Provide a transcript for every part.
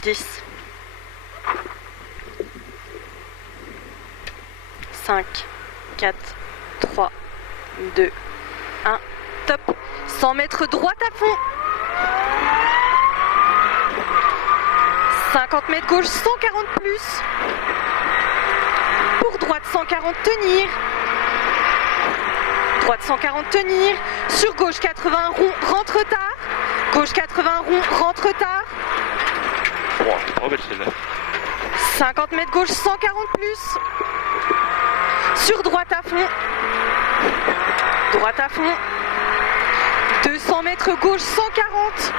10. 5, 4, 3, 2, 1, top. 100 mètres droite à fond. 50 mètres gauche, 140 plus. Pour droite, 140 tenir. Droite, 140 tenir. Sur gauche, 80 rond, rentre tard. Gauche, 80 rond, rentre tard. Wow, trop belle celle-là. 50 mètres gauche, 140 plus. Sur droite à fond. Droite à fond. 200 mètres gauche, 140.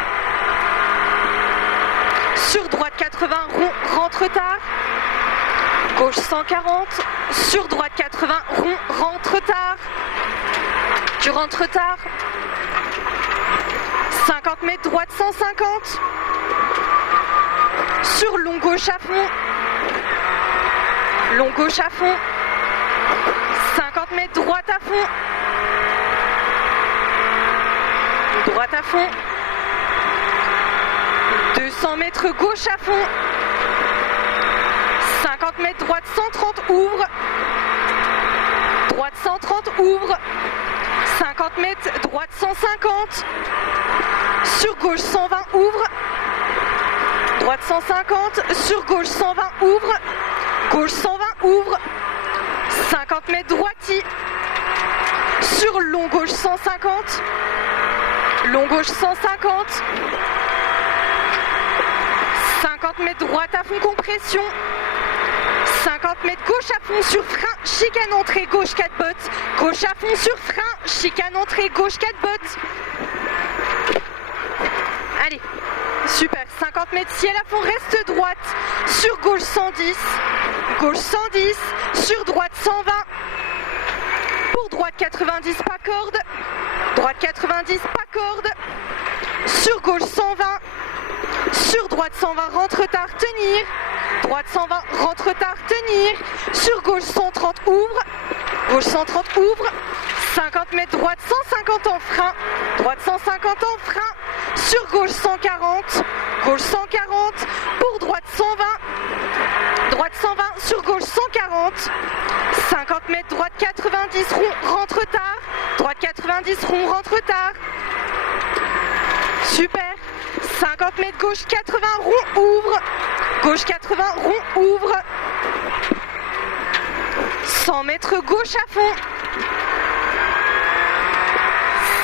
Sur droite, 80 rond, rentre tard. Gauche, 140. Sur droite, 80 rond, rentre tard. Tu rentres tard. 50 mètres droite, 150. Sur long gauche à fond. Long gauche à fond. 50 mètres droite à fond. Droite à fond. 200 mètres gauche à fond. 50 mètres droite 130 ouvre. Droite 130 ouvre. 50 mètres droite 150. Sur gauche 120 ouvre. Droite 150. Sur gauche 120 ouvre. Gauche 120 ouvre. 50 mètres droiti. Sur long gauche 150. Long gauche 150. 50 mètres droite à fond compression. 50 mètres gauche à fond sur frein, chicane entrée gauche 4 bottes. Gauche à fond sur frein, chicane entrée gauche 4 bottes. Allez, super. 50 mètres ciel à fond, reste droite. Sur gauche 110. Gauche 110. Sur droite 120. Pour droite 90, pas corde. Droite 90, pas corde. Sur gauche 120. Sur droite 120, rentre tard, tenir. Droite 120, rentre tard, tenir. Sur gauche 130, ouvre. Gauche 130, ouvre. 50 mètres droite, 150 en frein. Droite 150 en frein. Sur gauche 140. Gauche 140. Pour droite 120. Droite 120, sur gauche 140. 50 mètres droite 90, rond, rentre tard. Droite 90, rond, rentre tard. Super. 50 mètres gauche 80, rond, ouvre. Gauche 80, rond, ouvre. 100 mètres gauche à fond.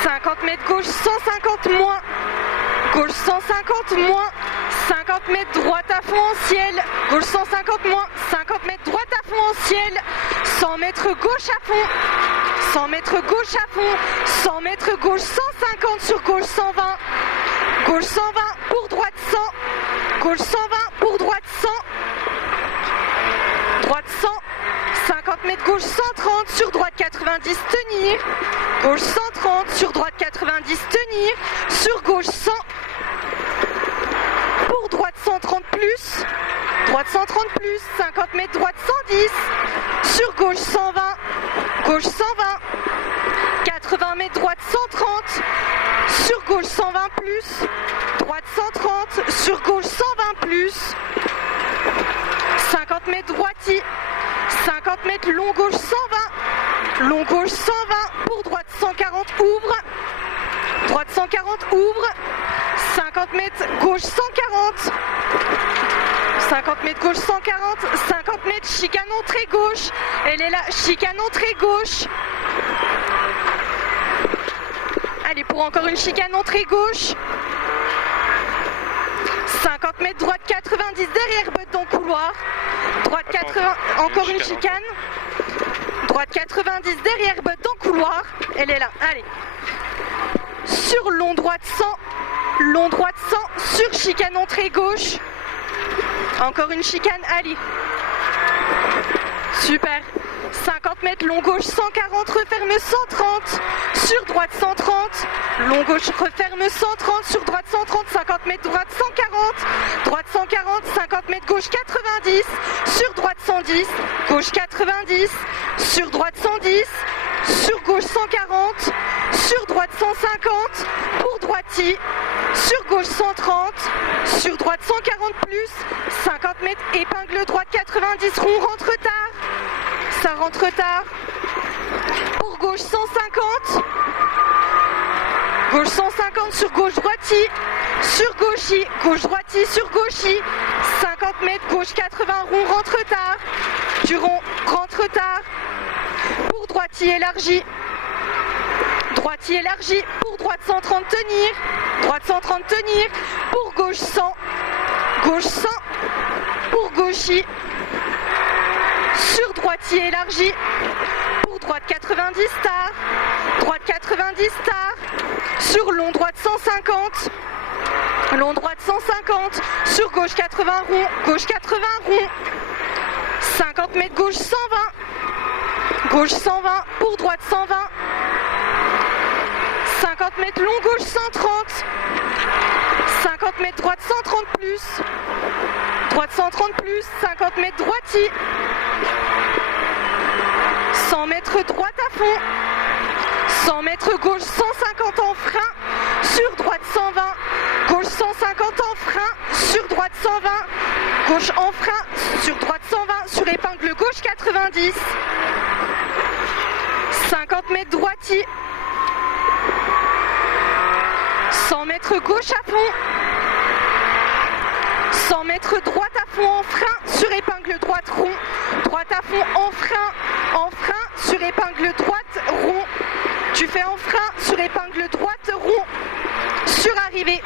50 mètres gauche 150 moins. Gauche 150 moins. 50 mètres droite à fond en ciel. Gauche 150 moins. 50 mètres droite à fond en ciel. 100 mètres gauche à fond. 100 mètres gauche à fond. 100 mètres gauche 150 sur gauche 120. Gauche 120 pour droite 100. Gauche 120 pour droite 100. Droite 100. 50 mètres gauche 130 sur droite 90 tenir. Gauche 130 sur droite 90 tenir. Sur gauche 100. Pour droite 130 plus. Droite 130 plus. 50 mètres droite 110. Sur gauche 120. Gauche 120. 80 mètres droite 130. Sur gauche 120 plus. Droite 130. Sur gauche 120 plus. 50 mètres droiti. 50 mètres long gauche 120. Long gauche 120. Pour droite 140 ouvre. Droite 140 ouvre. 50 mètres gauche 140. 50 mètres gauche 140. 50 mètres chicane entrée gauche. Elle est là, chicane entrée gauche. Allez, pour encore une chicane entrée gauche. 50 mètres droite 90 derrière botte dans le couloir. Droite 80, encore une chicane. Droite 90 derrière botte dans le couloir. Elle est là, allez. Sur long droite 100. Long droite 100 sur chicane entrée gauche. Encore une chicane, allez. Super. 50 mètres long gauche 140, referme 130. Sur droite 130. Long gauche referme 130. Sur droite 130. 50 mètres droite 140. Droite 140. 50 mètres gauche 90. Sur droite 110. Gauche 90. Sur droite 110. Sur gauche 140. Sur droite 150. Pour droiti. Sur gauche 130. sur droite 140 plus, 50 mètres, épingle droite 90, rond rentre tard, ça rentre tard, pour gauche 150, gauche 150 sur gauche droitie, sur gauchis, gauche droitie sur gauchis, 50 mètres, gauche 80, rond rentre tard, du rond rentre tard, pour droitie élargie, droitie élargie, pour droite 130 tenir, droite 130 tenir, pour gauche 100, gauche 100, pour gauchis, sur droitier élargi, pour droite 90 tard, droite 90 tard, sur long droite 150, long droite 150, sur gauche 80 rond, gauche 80 rond, 50 mètres gauche 120, gauche 120, pour droite 120, 50 mètres long gauche 130, 50 mètres droite 130 plus, droite 130 plus, 50 mètres droitie, 100 mètres droite à fond, 100 mètres gauche 150 en frein, sur droite 120, gauche 150 en frein, sur droite 120, gauche en frein, sur droite 120, sur épingle gauche 90, 50 mètres droitie, 100 mètres gauche à fond, 100 mètres droite à fond en frein, sur épingle droite rond, droite à fond en frein, sur épingle droite rond, tu fais en frein, sur épingle droite rond, sur arrivée.